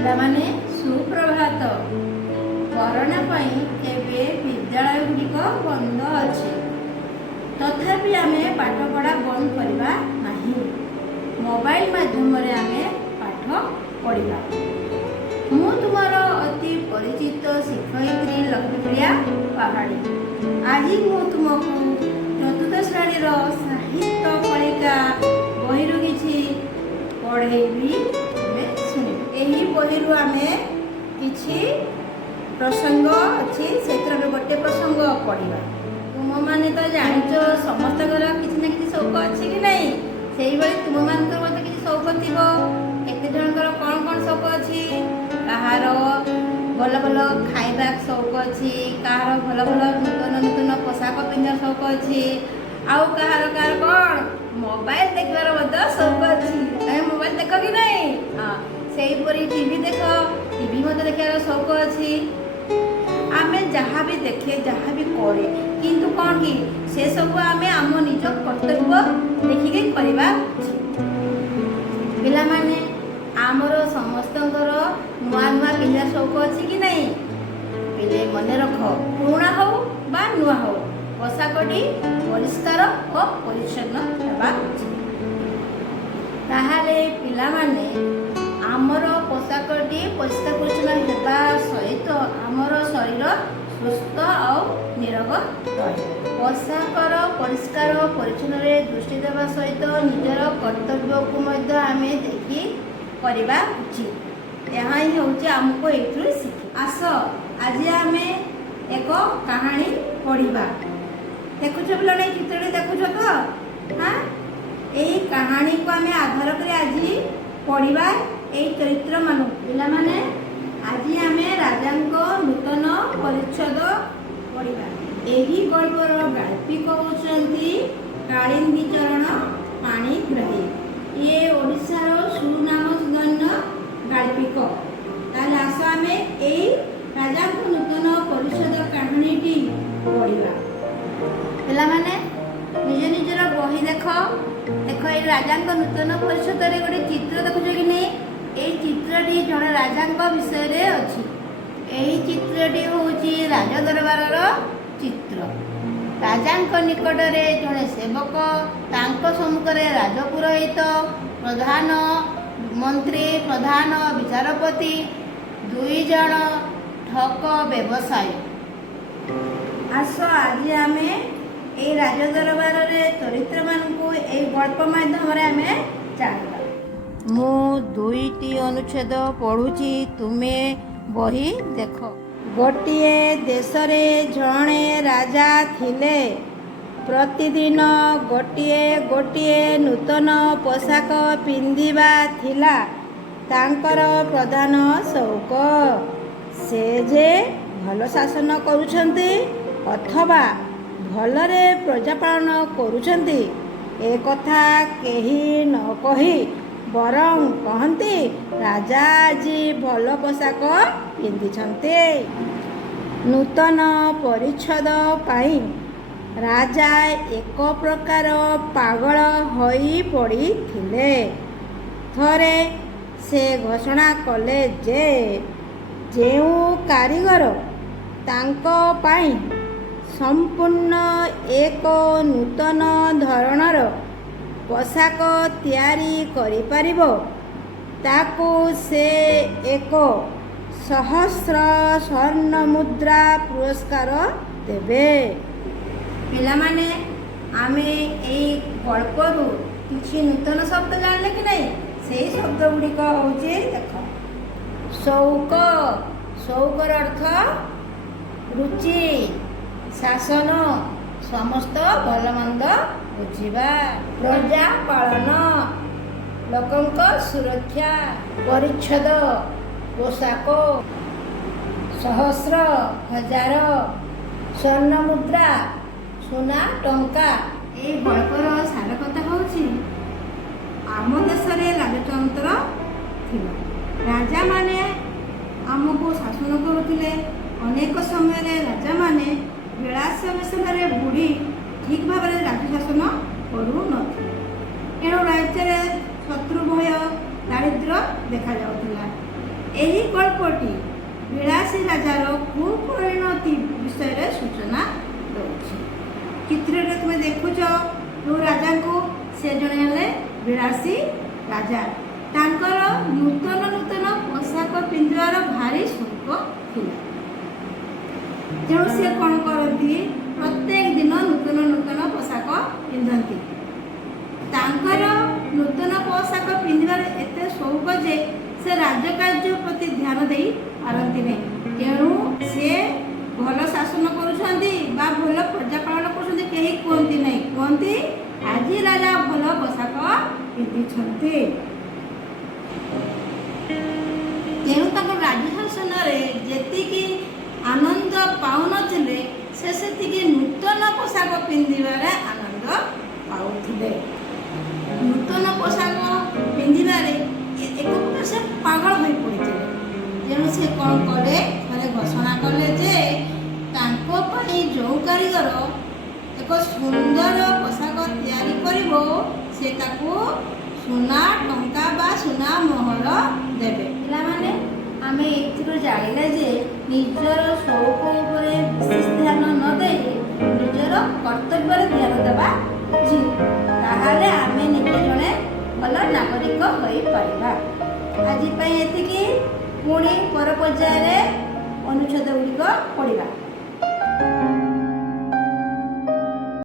ପିଲାମାନେ ସୁପ୍ରଭାତ। କରୋନା ପାଇଁ ଏବେ ବିଦ୍ୟାଳୟ ଗୁଡ଼ିକ ବନ୍ଦ ଅଛି, ତଥାପି ଆମେ ପାଠପଢ଼ା ବନ୍ଦ କରିବା ନାହିଁ। ମୋବାଇଲ ମାଧ୍ୟମରେ ଆମେ ପାଠ ପଢ଼ିବା। ମୁଁ ତୁମର ଅତି ପରିଚିତ ଶିକ୍ଷୟିତ୍ରୀ ଲକ୍ଷ୍ମୀପ୍ରିୟା ପାହାଡ଼ି। ଆଜି ମୁଁ ତୁମକୁ ଚତୁର୍ଥ ଶ୍ରେଣୀର ସାହିତ୍ୟ କଳିକା ବହିରୁ କିଛି ପଢ଼େଇବି, ତୁମେ ଶୁଣିବ। ଏହି ବହିରୁ ଆମେ କିଛି ପ୍ରସଙ୍ଗ ଅଛି, ସେଥିରେ ଆମେ ଗୋଟେ ପ୍ରସଙ୍ଗ ପଢ଼ିବା। ତୁମମାନେ ତ ଜାଣିଛ ସମସ୍ତଙ୍କର କିଛି ନା କିଛି ସଉକ ଅଛି କି ନାହିଁ? ସେଇଭଳି ତୁମମାନଙ୍କର ମଧ୍ୟ କିଛି ସଉକ ଥିବ। କେତେ ଜଣଙ୍କର କ'ଣ କ'ଣ ସଉକ ଅଛି? କାହାର ଭଲ ଭଲ ଖାଇବା ସଉକ ଅଛି, କାହାର ଭଲ ଭଲ ନୂତନ ନୂତନ ପୋଷାକ ପିନ୍ଧିବାର ସଉକ ଅଛି, ଆଉ କାହାର କ'ଣ ମୋବାଇଲ ଦେଖିବାର ମଧ୍ୟ ସଉକ ଅଛି। ତମେ ମୋବାଇଲ ଦେଖ କି ନାହିଁ? ହଁ, ସେଇପରି ଟିଭି ଦେଖ, ଟିଭି ମଧ୍ୟ ଦେଖିବାର ସଉକ ଅଛି। ଆମେ ଯାହା ବି ଦେଖେ, ଯାହା ବି କରେ, କିନ୍ତୁ କ'ଣ କି ସେସବୁ ଆମେ ଆମ ନିଜ କର୍ତ୍ତବ୍ୟ ଦେଖିକି କରିବା ଉଚିତ। ପିଲାମାନେ, ଆମର ସମସ୍ତଙ୍କର ନୂଆ ନୂଆ ପିନ୍ଧିବା ସଉକ ଅଛି କି ନାହିଁ? ପିଲେ ମନେ ରଖ, ପୁରୁଣା ହଉ ବା ନୂଆ ହଉ, ପୋଷାକଟି ପରିଷ୍କାର ଓ ପରିଚ୍ଛନ୍ନ ହେବା ଉଚିତ। ତାହେଲେ ପିଲାମାନେ, ଆମର ପୋଷାକଟି ପରିଷ୍କାର ପରିଚ୍ଛନ୍ନ ହେବା ସହିତ ଆମର ଶରୀର ସୁସ୍ଥ ଆଉ ନିରୋଗ ରହିବ। ପୋଷାକର ପରିଷ୍କାର ପରିଚ୍ଛନ୍ନରେ ଦୃଷ୍ଟି ଦେବା ସହିତ ନିଜର କର୍ତ୍ତବ୍ୟକୁ ମଧ୍ୟ ଆମେ ଦେଖି କରିବା ଉଚିତ। ଏହା ହିଁ ହେଉଛି ଆମକୁ ଏଥିରୁ ଶିଖି। ଆସ, ଆଜି ଆମେ ଏକ କାହାଣୀ ପଢ଼ିବା। ଦେଖୁଛ ପିଲାମାନେ, ଚିତ୍ରଟି ଦେଖୁଛ ତ? ହଁ, ଏହି କାହାଣୀକୁ ଆମେ ଆଧାର କରି ଆଜି ପଢ଼ିବା ଏହି ଚରିତ୍ରମାନଙ୍କୁ। ପିଲାମାନେ, ଆଜି ଆମେ ରାଜାଙ୍କ ନୂତନ ପରିଚ୍ଛଦ ପଢ଼ିବା। ଏହି ଗଳ୍ପର ଗାଳ୍ପିକ ହେଉଛନ୍ତି କାଳିନ୍ଦୀ ଚରଣ ପାଣିଗ୍ରାହୀ। ଇଏ ଓଡ଼ିଶାର ସୁନାମଧନ୍ୟ ଗାଳ୍ପିକ। ତାହେଲେ ଆସ ଆମେ ଏହି ରାଜାଙ୍କ ନୂତନ ପରିଚ୍ଛଦ କାହାଣୀଟି ପଢ଼ିବା। ପିଲାମାନେ, ନିଜ ନିଜର ବହି ଦେଖ। ଦେଖ, ଏଇ ରାଜାଙ୍କ ନୂତନ ପରିଚ୍ଛଦରେ ଗୋଟେ ଚିତ୍ର ଦେଖୁଛ କି ନାହିଁ? ଏହି ଚିତ୍ରଟି ଜଣେ ରାଜାଙ୍କ ବିଷୟରେ ଅଛି। ଏହି ଚିତ୍ରଟି ହେଉଛି ରାଜଦରବାରର ଚିତ୍ର। ରାଜାଙ୍କ ନିକଟରେ ଜଣେ ସେବକ, ତାଙ୍କ ସମ୍ମୁଖରେ ରାଜପୁରୋହିତ, ପ୍ରଧାନ ମନ୍ତ୍ରୀ, ପ୍ରଧାନ ବିଚାରପତି, 2 ଜଣ ଠକ ବ୍ୟବସାୟୀ। ଆସ, ଆଜି ଆମେ ଏହି ରାଜଦରବାରରେ ଚରିତ୍ରମାନଙ୍କୁ ଏହି ଗଳ୍ପ ମାଧ୍ୟମରେ ଆମେ ଜାଣିବା। ମୁଁ 2ଟି ଅନୁଚ୍ଛେଦ ପଢ଼ୁଛି, ତୁମେ ବହି ଦେଖ। ଗୋଟିଏ ଦେଶରେ ଜଣେ ରାଜା ଥିଲେ। ପ୍ରତିଦିନ ଗୋଟିଏ ଗୋଟିଏ ନୂତନ ପୋଷାକ ପିନ୍ଧିବା ଥିଲା ତାଙ୍କର ପ୍ରଧାନ ସଉକ। ସେ ଯେ ଭଲ ଶାସନ କରୁଛନ୍ତି ଅଥବା ଭଲରେ ପ୍ରଜାପାଳନ କରୁଛନ୍ତି, ଏ କଥା କେହି ନ କହି ବରଂ କହନ୍ତି, ରାଜା ଆଜି ଭଲ ପୋଷାକ ପିନ୍ଧିଛନ୍ତି। ନୂତନ ପରିଚ୍ଛଦ ପାଇଁ ରାଜା ଏକ ପ୍ରକାର ପାଗଳ ହୋଇ ପଡ଼ିଥିଲେ। ଥରେ ସେ ଘୋଷଣା କଲେ ଯେ ଯେଉଁ କାରିଗର ତାଙ୍କ ପାଇଁ ସମ୍ପୂର୍ଣ୍ଣ ଏକ ନୂତନ ଧରଣର ପୋଷାକ ତିଆରି କରିପାରିବ, ତାକୁ ସେ 1,000 ସ୍ୱର୍ଣ୍ଣ ମୁଦ୍ରା ପୁରସ୍କାର ଦେବେ। ପିଲାମାନେ, ଆମେ ଏହି ଗଳ୍ପରୁ କିଛି ନୂତନ ଶବ୍ଦ ଜାଣିଲେ କି ନାହିଁ? ସେହି ଶବ୍ଦ ଗୁଡ଼ିକ ହେଉଛି, ଦେଖ, ସଉକ। ସଉକର ଅର୍ଥ ରୁଚି, ଶାସନ, ସମସ୍ତ ଭଲ ମନ୍ଦ ବୁଝିବା, ପ୍ରଜା ପାଳନ, ଲୋକଙ୍କ ସୁରକ୍ଷା, ପରିଚ୍ଛଦ, ପୋଷାକ, 1,000 1000 ସ୍ୱର୍ଣ୍ଣ ମୁଦ୍ରା, ସୁନା ଟଙ୍କା। ଏହି ଗଳ୍ପର ସାର କଥା ହେଉଛି, ଆମ ଦେଶରେ ରାଜତନ୍ତ୍ର ଥିଲା। ରାଜାମାନେ ଆମକୁ ଶାସନ କରୁଥିଲେ। ଅନେକ ସମୟରେ ରାଜାମାନେ ବିଳାସ ବେଶରେ ବୁଡ଼ି ଠିକ୍ ଭାବରେ ରାଜ୍ୟ ଶାସନ କରୁନଥିଲେ। ଏଣୁ ରାଜ୍ୟରେ ଶତ୍ରୁ ଭୟ, ଦାରିଦ୍ର୍ୟ ଦେଖାଯାଉଥିଲା। ଏହି ଗଳ୍ପଟି ବିଳାସୀ ରାଜାର କୁପରିଣତି ବିଷୟରେ ସୂଚନା ଦେଉଛି। ଚିତ୍ରରେ ତୁମେ ଦେଖୁଛ ଯେଉଁ ରାଜାଙ୍କୁ, ସେ ଜଣେ ହେଲେ ବିଳାସୀ ରାଜା। ତାଙ୍କର ନୂତନ ନୂତନ ପୋଷାକ ପିନ୍ଧିବାର ଭାରି ସୌକ ଥିଲା। ତେଣୁ ସେ କ'ଣ କରନ୍ତି, ପ୍ରତ୍ୟେକ ଦିନ ନୂତନ ନୂତନ ପୋଷାକ ପିନ୍ଧନ୍ତି। ତାଙ୍କର ନୂତନ ପୋଷାକ ପିନ୍ଧିବାର ଏତେ ସୌକ ଯେ ସେ ରାଜକାର୍ଯ୍ୟ ପ୍ରତି ଧ୍ୟାନ ଦେଇ ପାରନ୍ତି ନାହିଁ। ତେଣୁ ସେ ଭଲ ଶାସନ କରୁଛନ୍ତି ବା ଭଲ ପ୍ରଜା ପାଳନ କରୁଛନ୍ତି କେହି କୁହନ୍ତି ନାହିଁ। କୁହନ୍ତି ଆଜି ରାଜା ଭଲ ପୋଷାକ ପିନ୍ଧିଛନ୍ତି। ତେଣୁ ତାଙ୍କ ରାଜ୍ୟ ଶାସନରେ ଯେତିକି ଆନନ୍ଦ ପାଉନଥିଲେ, ସେ ସେତିକି ନୂତନ ପୋଷାକ ପିନ୍ଧିବାରେ ଆନନ୍ଦ ପାଉଥିଲେ। ନୂତନ ପୋଷାକ ପିନ୍ଧିବାରେ ଏକ ପ୍ରକାର ସେ ପାଗଳ ହୋଇ ପଡ଼ିଥିଲେ। ତେଣୁ ସେ କ'ଣ କଲେ, ଥରେ ଘୋଷଣା କଲେ ଯେ ତାଙ୍କ ପାଇଁ ଯେଉଁ କାରିଗର ଏକ ସୁନ୍ଦର ପୋଷାକ ତିଆରି କରିବ, ସେ ତାକୁ ସୁନା ଟଙ୍କା ବା ସୁନା ମୋହର ଦେବେ। ପିଲାମାନେ, ଆମେ ଏଥିରୁ ଜାଣିଲେ ଯେ ନିଜର ସୌକ ଉପରେ ବିଶେଷ ଧ୍ୟାନ ନ ଦେଇ ନିଜର କର୍ତ୍ତବ୍ୟରେ ଧ୍ୟାନ ଦେବା ଉଚିତ। ତାହେଲେ ଆମେ ନିଜେ ଜଣେ ଭଲ ନାଗରିକ ହୋଇପାରିବା। ଆଜି ପାଇଁ ଏତିକି। ପୁଣି ପର ପର୍ଯ୍ୟାୟରେ ଅନୁଚ୍ଛେଦ ଗୁଡ଼ିକ ପଢ଼ିବା।